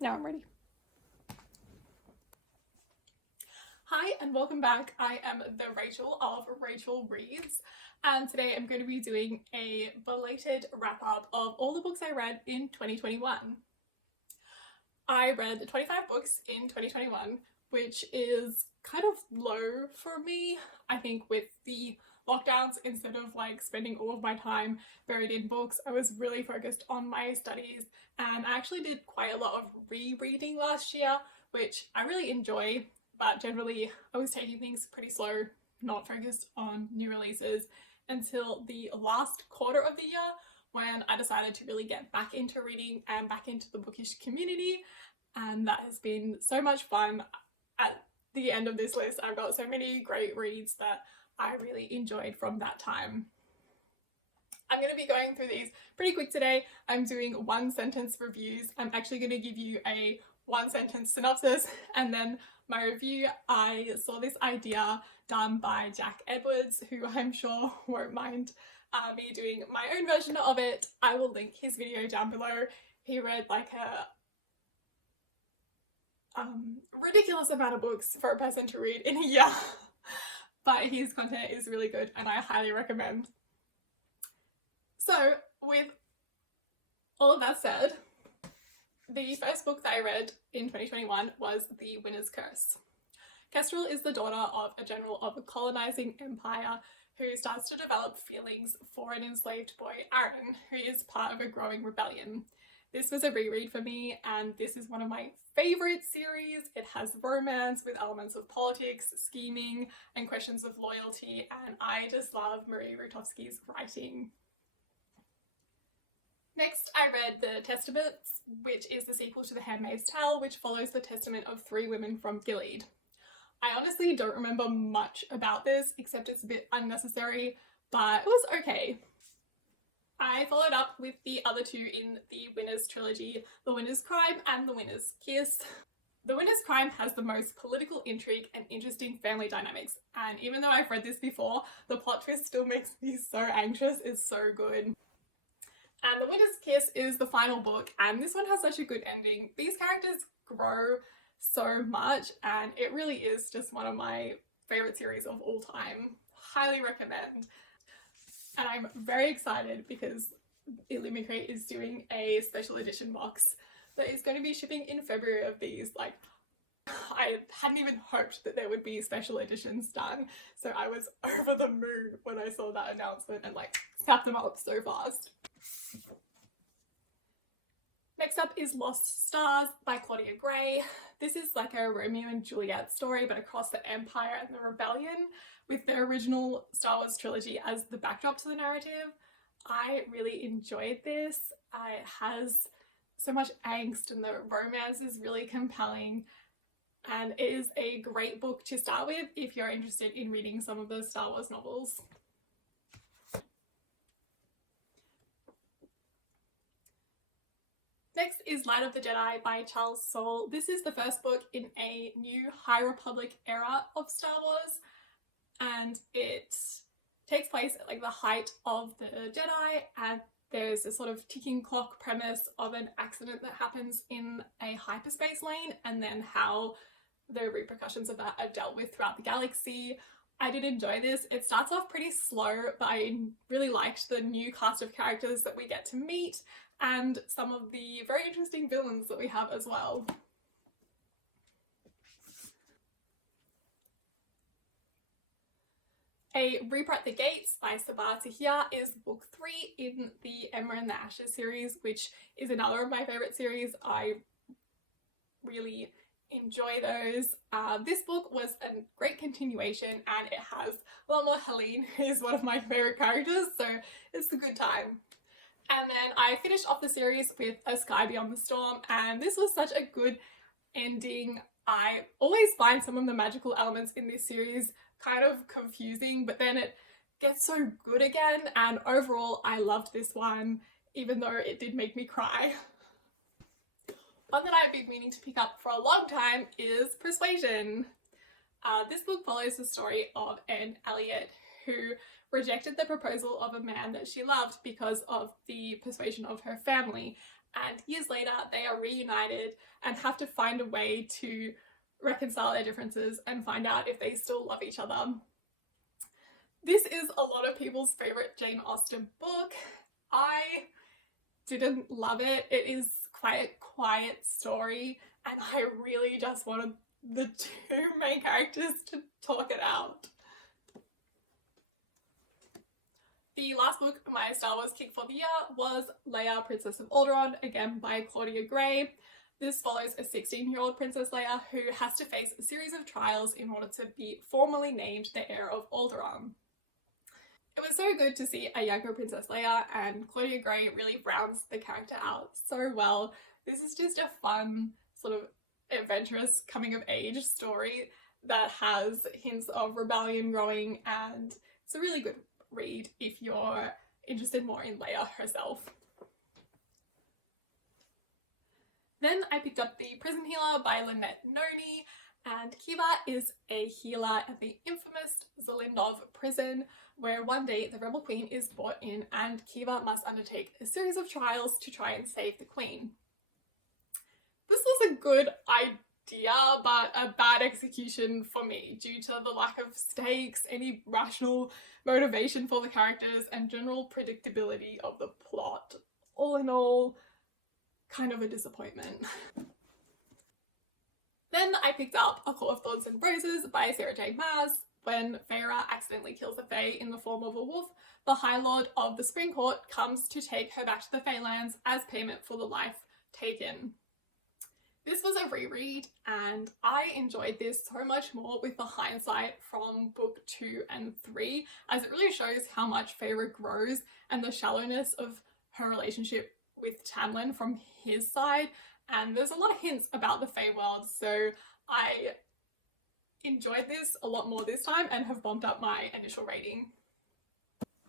Now I'm ready. Hi and welcome back. I am the Rachel of Rachel Reads, and today I'm going to be doing a belated wrap up of all the books I read in 2021. I read 25 books in 2021, which is kind of low for me. I think with the lockdowns, instead of like spending all of my time buried in books, I was really focused on my studies, and I actually did quite a lot of rereading last year, which I really enjoy, but generally I was taking things pretty slow, not focused on new releases until the last quarter of the year, when I decided to really get back into reading and back into the bookish community, and that has been so much fun. At the end of this list, I've got so many great reads that I really enjoyed from that time. I'm going to be going through these pretty quick today. I'm doing one sentence reviews. I'm actually going to give you a one sentence synopsis and then my review. I saw this idea done by Jack Edwards, who I'm sure won't mind me doing my own version of it. I will link his video down below. He read like a ridiculous amount of books for a person to read in a year. But his content is really good and I highly recommend. So with all of that said, the first book that I read in 2021 was The Winner's Curse. Kestrel is the daughter of a general of a colonizing empire who starts to develop feelings for an enslaved boy, Aaron, who is part of a growing rebellion. This was a reread for me, and this is one of my favourite series. It has romance with elements of politics, scheming, and questions of loyalty, and I just love Marie Rutkoski's writing. Next, I read The Testaments, which is the sequel to The Handmaid's Tale, which follows the testament of 3 women from Gilead. I honestly don't remember much about this, except it's a bit unnecessary, but it was okay. I followed up with the other 2 in the Winner's trilogy, The Winner's Crime and The Winner's Kiss. The Winner's Crime has the most political intrigue and interesting family dynamics, and even though I've read this before, the plot twist still makes me so anxious. It's so good. And The Winner's Kiss is the final book, and this one has such a good ending. These characters grow so much, and it really is just one of my favourite series of all time. Highly recommend. And I'm very excited because Illumicrate is doing a special edition box that is going to be shipping in February of these. Like, I hadn't even hoped that there would be special editions done, so I was over the moon when I saw that announcement and like snapped them up so fast. Next up is Lost Stars by Claudia Gray. This is like a Romeo and Juliet story, but across the Empire and the Rebellion, with the original Star Wars trilogy as the backdrop to the narrative. I really enjoyed this. It has so much angst and the romance is really compelling, and it is a great book to start with if you're interested in reading some of the Star Wars novels. Next is Light of the Jedi by Soule. This is the first book in a new High Republic era of Star Wars, and it takes place at like the height of the Jedi, and there's a sort of ticking clock premise of an accident that happens in a hyperspace lane, and then how the repercussions of that are dealt with throughout the galaxy. I did enjoy this. It starts off pretty slow, but I really liked the new cast of characters that we get to meet and some of the very interesting villains that we have as well. A Reaper at the Gates by Sabaa Tahir is book 3 in the Emma and the Ashes series, which is another of my favourite series. I really enjoy those. This book was a great continuation, and it has a lot more Helene, who is one of my favourite characters, so it's a good time. And then I finished off the series with A Sky Beyond the Storm, and this was such a good ending. I always find some of the magical elements in this series kind of confusing, but then it gets so good again, and overall I loved this one, even though it did make me cry. One that I've been meaning to pick up for a long time is Persuasion. This book follows the story of Anne Elliot, who rejected the proposal of a man that she loved because of the persuasion of her family, and years later they are reunited and have to find a way to reconcile their differences and find out if they still love each other. This is a lot of people's favourite Jane Austen book. I didn't love it. It is quite a quiet story and I really just wanted the two main characters to talk it out. The last book my Star Wars kick for the year was Leia, Princess of Alderaan, again by Claudia Gray. This follows a 16-year-old Princess Leia who has to face a series of trials in order to be formally named the heir of Alderaan. It was so good to see a younger Princess Leia, and Claudia Gray really rounds the character out so well. This is just a fun, sort of adventurous coming-of-age story that has hints of rebellion growing, and it's a really good read if you're interested more in Leia herself. Then I picked up The Prison Healer by Lynette Noni, and Kiva is a healer at the infamous Zelindov prison, where one day the rebel queen is brought in and Kiva must undertake a series of trials to try and save the queen. This was a good idea, but a bad execution for me due to the lack of stakes, any rational motivation for the characters, and general predictability of the plot. All in all, kind of a disappointment. Then I picked up A Court of Thorns and Roses by Sarah J. Maas. When Feyre accidentally kills a Fae in the form of a wolf, the High Lord of the Spring Court comes to take her back to the Feylands as payment for the life taken. This was a reread and I enjoyed this so much more with the hindsight from book 2 and 3, as it really shows how much Feyre grows and the shallowness of her relationship with Tamlin from his side, and there's a lot of hints about the Feywild, so I enjoyed this a lot more this time and have bumped up my initial rating.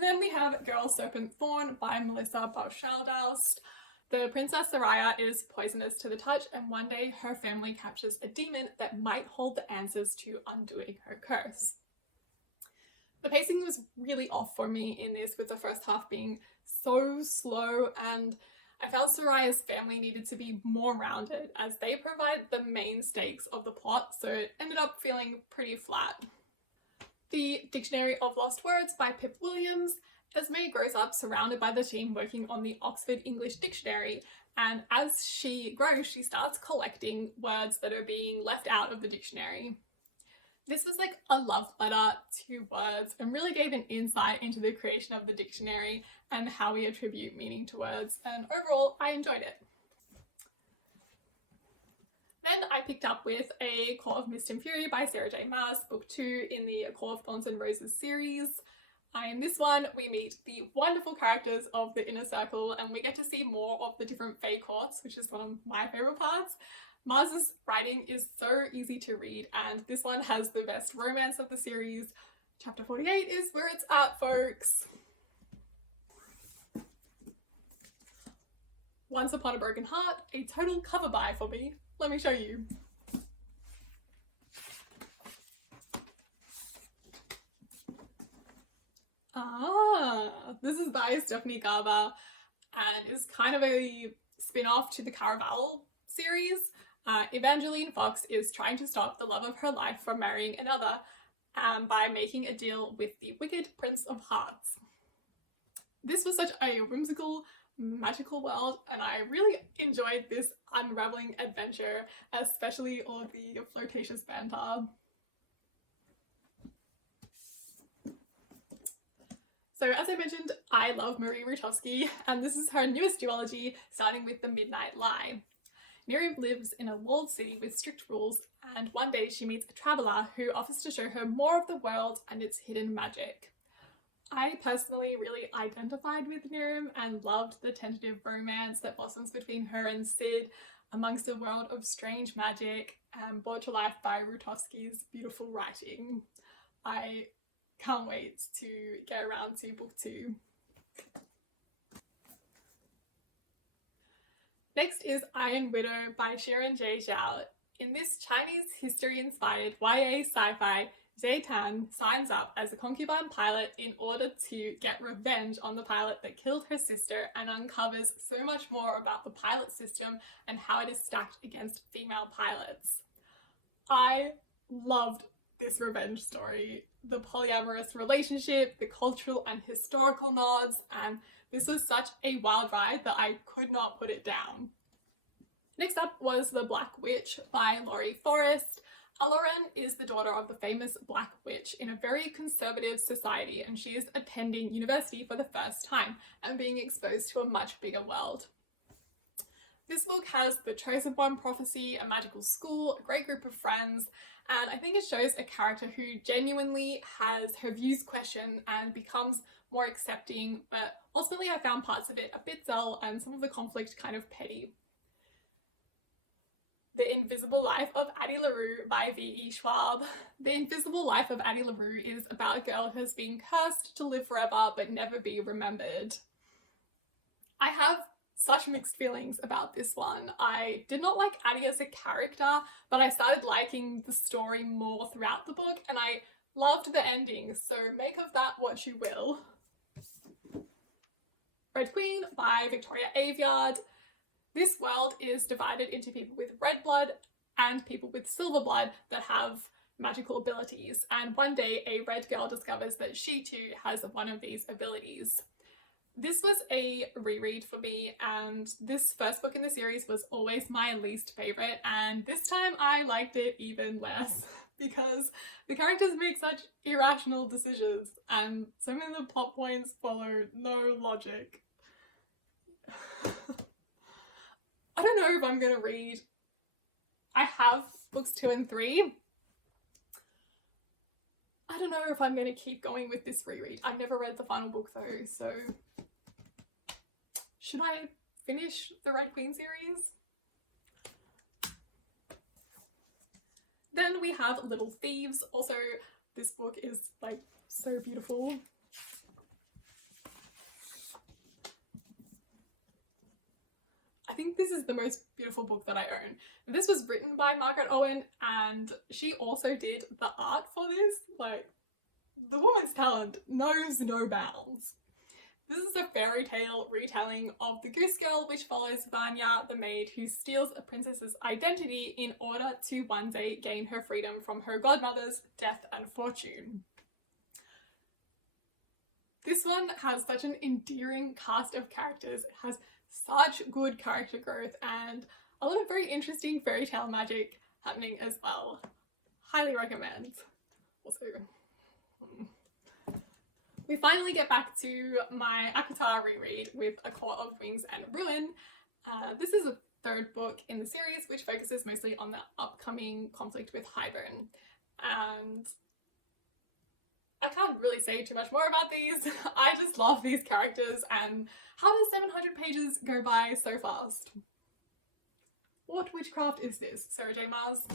Then we have Girl, Serpent, Thorn by Melissa Bashardoust. The Princess Soraya is poisonous to the touch, and one day her family captures a demon that might hold the answers to undoing her curse. The pacing was really off for me in this, with the first half being so slow, and I felt Soraya's family needed to be more rounded as they provide the main stakes of the plot, so it ended up feeling pretty flat. The Dictionary of Lost Words by Pip Williams. Esme grows up surrounded by the team working on the Oxford English Dictionary, and as she grows she starts collecting words that are being left out of the dictionary. This was like a love letter to words and really gave an insight into the creation of the dictionary and how we attribute meaning to words, and overall I enjoyed it. Then I picked up with A Court of Mist and Fury by Sarah J. Maas, book 2 in the A Court of Thorns and Roses series. In this one we meet the wonderful characters of the Inner Circle and we get to see more of the different Fae courts, which is one of my favourite parts. Maas's writing is so easy to read, and this one has the best romance of the series. Chapter 48 is where it's at, folks. Once Upon a Broken Heart, a total cover buy for me. Let me show you. This is by Stephanie Garber and is kind of a spin-off to the Caraval series. Evangeline Fox is trying to stop the love of her life from marrying another by making a deal with the wicked Prince of Hearts. This was such a whimsical, magical world, and I really enjoyed this unraveling adventure, especially all of the flirtatious banter. So as I mentioned, I love Marie Rutkoski, and this is her newest duology, starting with The Midnight Lie. Miri lives in a walled city with strict rules, and one day she meets a traveller who offers to show her more of the world and its hidden magic. I personally really identified with Miriam and loved the tentative romance that blossoms between her and Sid amongst a world of strange magic, brought to life by Rutkoski's beautiful writing. I can't wait to get around to book 2. Next is Iron Widow by Xiran J. Zhao. In this Chinese history-inspired YA sci-fi, Zhao signs up as a concubine pilot in order to get revenge on the pilot that killed her sister and uncovers so much more about the pilot system and how it is stacked against female pilots. I loved this revenge story. The polyamorous relationship, the cultural and historical nods, and this was such a wild ride that I could not put it down. Next up was The Black Witch by Laurie. Alderaan is the daughter of the famous Black Witch in a very conservative society, and she is attending university for the first time and being exposed to a much bigger world. This book has the Chosen One prophecy, a magical school, a great group of friends, and I think it shows a character who genuinely has her views questioned and becomes more accepting, but ultimately I found parts of it a bit dull and some of the conflict kind of petty. The Invisible Life of Adddie LaRue by V.E. Schwab. The Invisible Life of Adddie LaRue is about a girl who has been cursed to live forever but never be remembered. I have such mixed feelings about this one. I did not like Adddie as a character, but I started liking the story more throughout the book, and I loved the ending, so make of that what you will. Red Queen by Victoria Aveyard. This world is divided into people with red blood and people with silver blood that have magical abilities, and one day a red girl discovers that she too has one of these abilities. This was a reread for me, and this first book in the series was always my least favourite, and this time I liked it even less because the characters make such irrational decisions and some of the plot points follow no logic. I don't know if I'm going to read. I have books 2 and 3. I don't know if I'm going to keep going with this reread. I've never read the final book though, so should I finish the Red Queen series? Then we have Little Thieves. Also, this book is like so beautiful. I think this is the most beautiful book that I own. This was written by Margaret and she also did the art for this. Like, the woman's talent knows no bounds. This is a fairy tale retelling of the Goose Girl, which follows Vanya, the maid who steals a princess's identity in order to one day gain her freedom from her godmother's death and fortune. This one has such an endearing cast of characters. It has such good character growth and a lot of very interesting fairy tale magic happening as well. Highly recommend. Also, we finally get back to my ACOTAR reread with A Court of Wings and Ruin. This is a third book in the series which focuses mostly on the upcoming conflict with Highburn, and I can't really say too much more about these. I just love these characters, and how does 700 pages go by so fast? What witchcraft is this, Sarah J. Maas?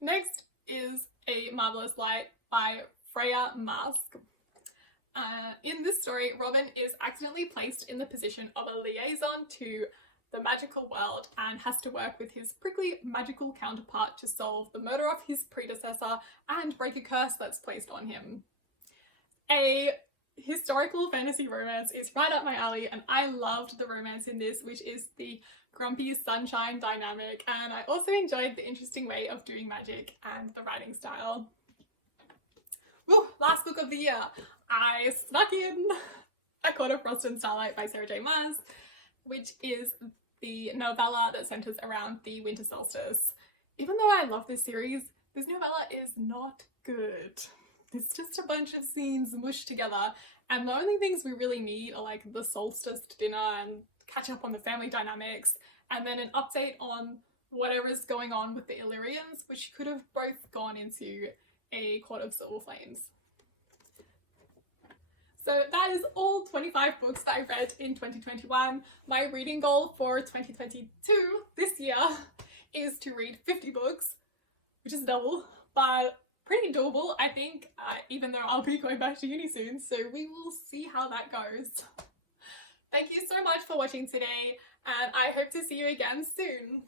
Next is A Marvelous Light by Freya Mask. In this story, Robin is accidentally placed in the position of a liaison to the magical world and has to work with his prickly magical counterpart to solve the murder of his predecessor and break a curse that's placed on him. A historical fantasy romance is right up my alley, and I loved the romance in this, which is the grumpy sunshine dynamic, and I also enjoyed the interesting way of doing magic and the writing style. Woo, last book of the year, I snuck in A Court of Frost and Starlight by Sarah J. Maas, which is the novella that centres around the winter solstice. Even though I love this series, this novella is not good. It's just a bunch of scenes mushed together, and the only things we really need are like the solstice dinner and catch up on the family dynamics, and then an update on whatever's going on with the Illyrians, which could have both gone into A Court of Silver Flames. So that is all 25 books that I read in 2021. My reading goal for 2022, this year, is to read 50 books, which is double, but pretty doable, I think, even though I'll be going back to uni soon, so we will see how that goes. Thank you so much for watching today, and I hope to see you again soon.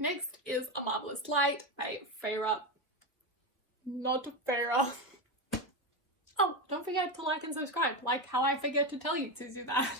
Next is A Marvelous Light by Feyre. Not Feyre. Oh, don't forget to like and subscribe, like how I forget to tell you to do that.